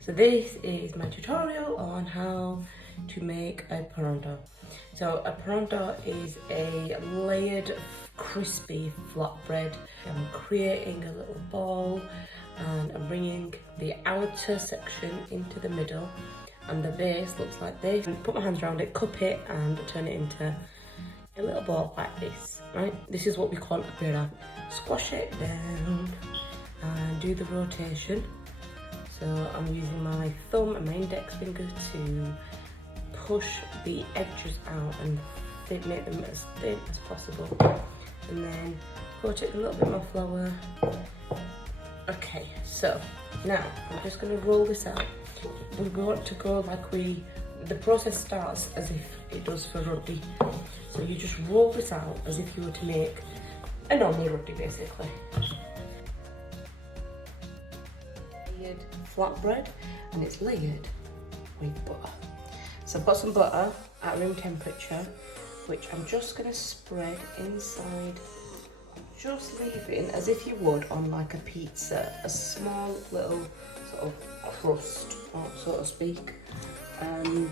So this is my tutorial on how to make a Prantha. So a Prantha is a layered, crispy flatbread. I'm creating a little ball and I'm bringing the outer section into the middle and the base looks like this. And put my hands around it, cup it and turn it into a little ball like this, right? This is what we call a pera. Squash it down and do the rotation. So I'm using my thumb and my index finger to push the edges out and make them as thin as possible. And then coat it a little bit more flour. Okay, so now I'm just going to roll this out. We want to go like the process starts as if it does for roti. So you just roll this out as if you were to make a normal roti basically. Layered flatbread and it's layered with butter. So I've got some butter at room temperature, which I'm just going to spread inside, just leaving as if you would on like a pizza, a small little sort of crust, so to speak. And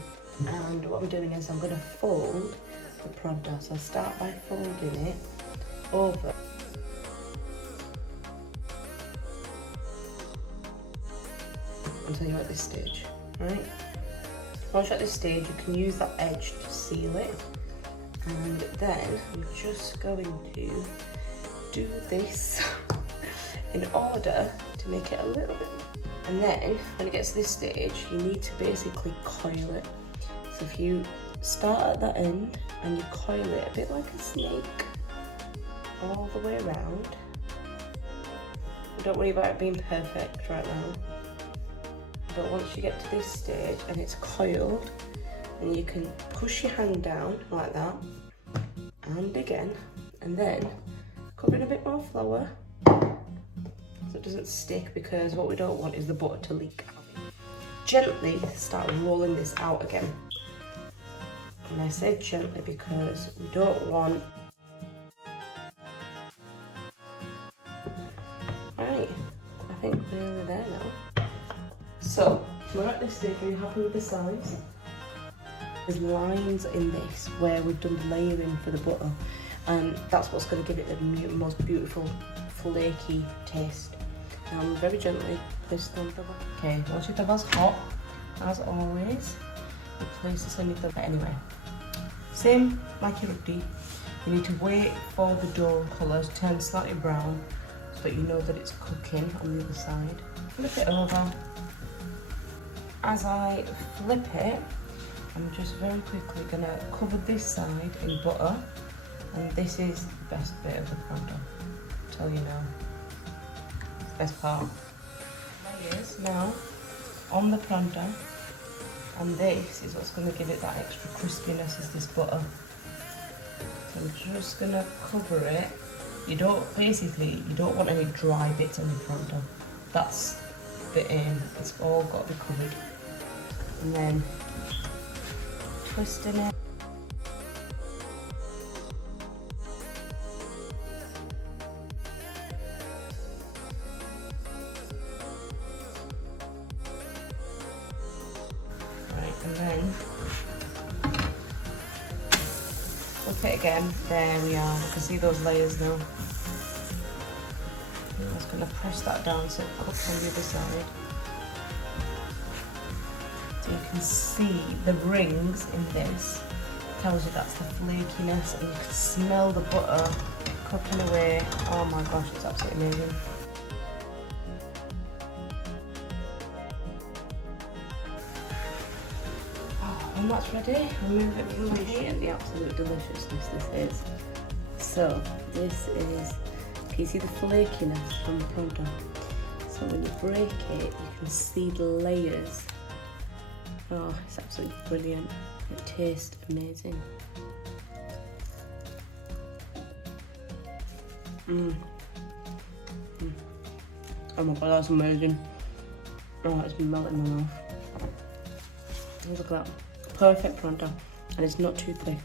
what I'm doing is I'm going to fold the Prantha. So I'll start by folding it over. Until you're at this stage, right? Once you're at this stage, you can use that edge to seal it. And then I'm just going to do this in order to make it a little bit. And then when it gets to this stage, you need to basically coil it. So if you start at that end and you coil it a bit like a snake all the way around. Don't worry about it being perfect right now. But once you get to this stage and it's coiled, then you can push your hand down like that and again, and then cover in a bit more flour so it doesn't stick, because what we don't want is the butter to leak out. Gently start rolling this out again. And I say gently because we don't want. Right, I think we're nearly there now. So, we're at this stage. Are you happy with the size? There's lines in this where we've done layering for the butter, and that's what's going to give it the most beautiful, flaky taste. Now, I'm very gently place it on the tawa. Okay, once your tawa's hot, as always, you place this on your tawa. Anyway, same like your roti. You need to wait for the dough colour to turn slightly brown so that you know that it's cooking on the other side. Flip it over. As I flip it, I'm just very quickly going to cover this side in butter, and this is the best bit of the Prantha, tell you now, it's the best part. Layers now on the Prantha, and this is what's going to give it that extra crispiness, is this butter. So I'm just going to cover it. You don't want any dry bits on your Prantha. That's the aim. It's all got to be covered. And then twisting it. Right, and then flip it again. There we are. You can see those layers now. I'm just going to press that down so it cooks on the other side. So you can see the rings in this. It tells you that's the flakiness, and you can smell the butter cooking away. Oh my gosh, it's absolutely amazing. Oh, and that's ready. Remove it from my heat. The absolute deliciousness this is. So this is. You see the flakiness from the Prantha. So when you break it, you can see the layers. Oh, it's absolutely brilliant. It tastes amazing. Oh my god, that's amazing. Oh, it's melting in my mouth. Look at that. Perfect Prantha. And it's not too thick.